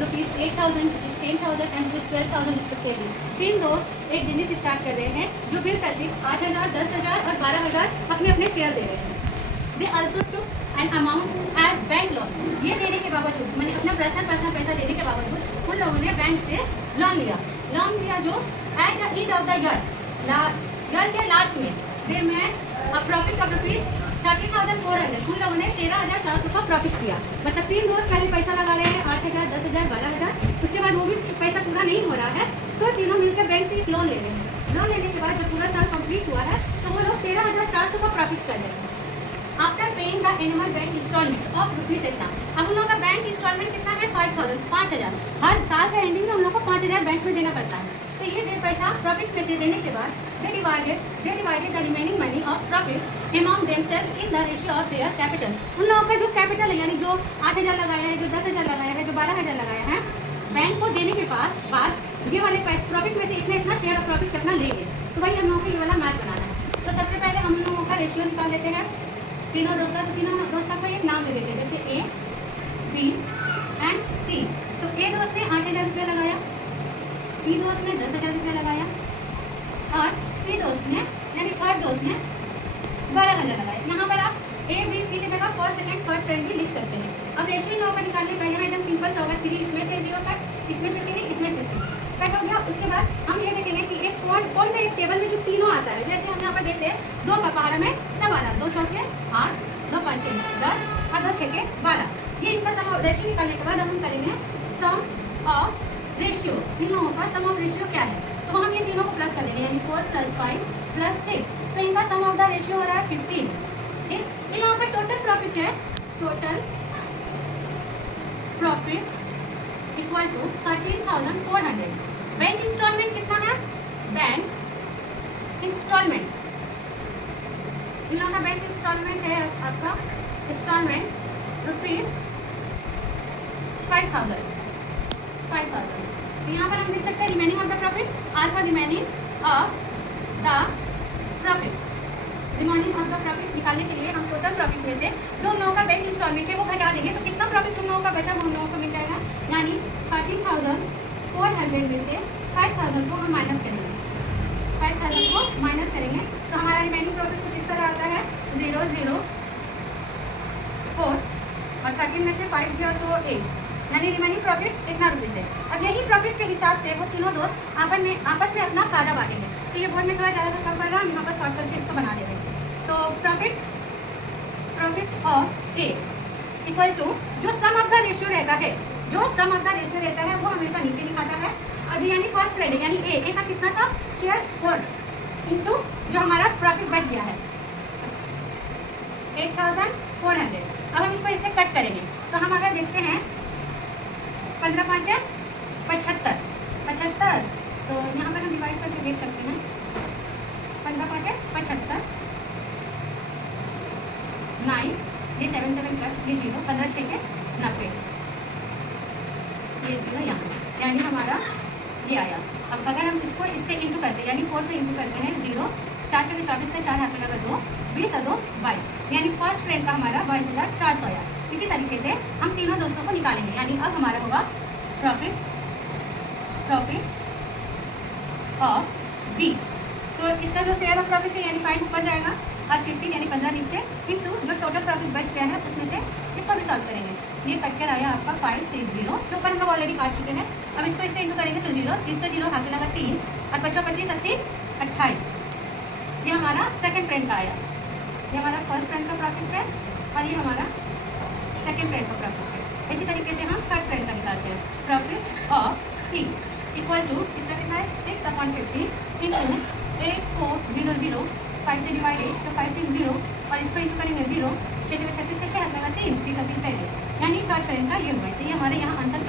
8,000, 10,000 and 12,000 respectively. 3 दोस्त एक business start कर रहे हैं जो बिल तरतीब 8,000, 10,000 और 12,000 अपने अपने शेयर दे रहे हैं। They also took an amount as bank loan. ये देने के बावजूद, मैंने अपना पर्सनल पैसा देने के बावजूद उन लोगों ने बैंक से लोन लिया जो at the end of the year के लास्ट में दे में अ प्रॉफिट ऑफ रुपीज 30,400। उन लोगों ने 13,400 का प्रॉफिट किया। मतलब 3 दोस्त पहले पैसा लगा रहे हैं 8,000, 10,000, 12,000। उसके बाद वो भी पैसा पूरा नहीं हो रहा है तो तीनों मिलकर बैंक से एक लोन ले रहे हैं। लोन लेने के बाद जब पूरा साल कंप्लीट हुआ है तो वो लोग 13,400 का प्रॉफिट कर रहे हैं। After paying the annual bank installment of rupees इतना। अब उन लोगों का बैंक इंस्टॉलमेंट कितना है 5,000। हर साल का एंडिंग में उन लोग को 5,000 बैंक में देना पड़ता है। तो ये पैसा प्रॉफिट में से देने के बाद they divided the remaining money of profit among themselves in the ratio of their capital. उन लोगों का जो कैपिटल है यानी जो 8,000 लगाया है, जो 10,000 लगाया है, जो 12,000 लगाया है, बैंक को देने के बाद ये वाले पैसे प्रॉफिट में से इतना शेयर ऑफ प्रॉफिट कितना लेंगे। तो भाई हम लोगों को ये वाला मैथ बनाना है। तो सबसे पहले हम लोगों का रेशियो निकाल लेते हैं तीनों दोस्तों को एक नाम दे देते हैं, जैसे ए, बी एंड सी। तो ए दोस्त ने 8,000 रुपया लगाया, बी दोस्त ने 10,000 रुपया लगाया और सी दोस्त ने यानी थर्ड दोस्त ने 12,000 लगाया। यहाँ पर आप ए बी सी की जगह फर्स्ट सेकंड थर्ड फ्रेंड भी लिख सकते हैं। अब रेशियो इन लोगों का निकालने का यहाँ एकदम सिंपल सा होगा, 3 इसमें से 0 कट, इसमें से 3, इसमें से 3 कट हो गया। उसके बाद हम ये देखेंगे कि एक कौन से एक टेबल में जो तीनों आता है। जैसे हम यहाँ पर देखते हैं 2 का पहाड़ा में सब आ रहा, 2 चौके 8, 2 पंचे 10 और 2 छक्के 12। ये इनका सम रेशियो निकालने के बाद हम करेंगे सम ऑफ रेशियो। इन लोगों का सम ऑफ रेशियो क्या है तो हम ये तीनों को प्लस कर देंगे, यानी 4 + 5 + 6। तो इनका सम ऑफ द रेशियो हो रहा है 15। ठीक, इन लोगों का टोटल प्रॉफिट है, total profit equal to 13,400। Bank installment कितना है, बैंक इंस्टॉलमेंट इन लोगों का बैंक इंस्टॉलमेंट है आपका इंस्टॉलमेंट रुपीज 5,000। तो यहाँ पर हम देख सकते हैं remaining of the profit or for remaining of the profit. Remaining of the profit निकालने के लिए हम टोटल प्रॉफिट में से जो लोगों का बैंक इंस्टॉलमेंट है वो घटा देंगे। तो कितना प्रॉफिट तुम लोगों का बचा वो हम लोगों को मिल जाएगा, यानी 13,400 में से 5,000 को हम माइनस करेंगे। 5,000 को माइनस करेंगे तो हमारा रिमेनिंग प्रॉफिट कुछ इस तरह आता है 004 और 13 में से 5 गया तो 8, यानी रिमेनिंग प्रॉफिट इतना रुपीज़ है। अब यही प्रॉफिट के हिसाब से वो तीनों दोस्त आपस में अपना फायदा बांटेंगे। तो ये बोर्ड में थोड़ा ज़्यादा कम पड़ रहा है, हम यहाँ पर शॉर्ट करके इसको बना दे रहे हैं। तो profit of A equal to जो सम ऑफ द रेशियो रहता है, वो हमेशा नीचे लिखाता है। और यानी फर्स्ट फ्रेंड है, यानी ए का कितना था शेयर 4 इंटू जो हमारा प्रॉफिट बच गया है 8,400। अब हम इसको इससे कट करेंगे तो हम अगर देखते हैं 15 5 है 75। तो यहाँ पर हम डिवाइड करके देख सकते हैं 15 5 है 75, 9 ये 7 7 प्लस ये 0, 15 6 के 90, ये 0 यहाँ, यानी हमारा ये आया। अब अगर हम इसको इससे इंटू करते हैं, यानी 4 से इंटू करते हैं 0, 4 से 24 का 4 हाथ में लगा 2, 20 और 2 22, यानी फर्स्ट फ्रेंड का हमारा 22,400 आया। इसी तरीके से हम तीनों दोस्तों को निकालेंगे, यानी अब हमारा होगा प्रॉफिट ऑफ बी। तो इसका जो शेयर ऑफ प्रॉफिट है यानी 5 ऊपर जाएगा और 15 यानी 15 नीचे इंटू जो टोटल प्रॉफिट बच गया है उसमें से इसको भी सॉल्व करेंगे। ये कट कर आया आपका 560 जो ऊपर हम लोग ऑलरेडी काट चुके हैं। अब इसको इससे इंटू करेंगे तो 0, 30 पे 0 हाथ में लगा 3 और 25 25 30 28। ये हमारा सेकंड फ्रेंड का आया, ये हमारा फर्स्ट फ्रेंड का प्रॉफिट है और ये हमारा सेकंड फ्रेंड का प्रॉफिट है। इसी तरीके से हम थर्ड फ्रेंड का निकालते हैं। Profit of C equal to इसका कितना है 6/50 इंटू 8400, 5 से डिवाइडेड तो 560 और इसको इंटू करेंगे 0, 6 36 के 6 हाथ लगा 3, 30 और 3 33, यानी थर्ड फ्रेंड का ये हुआ है। तो ये हमारे यहाँ आंसर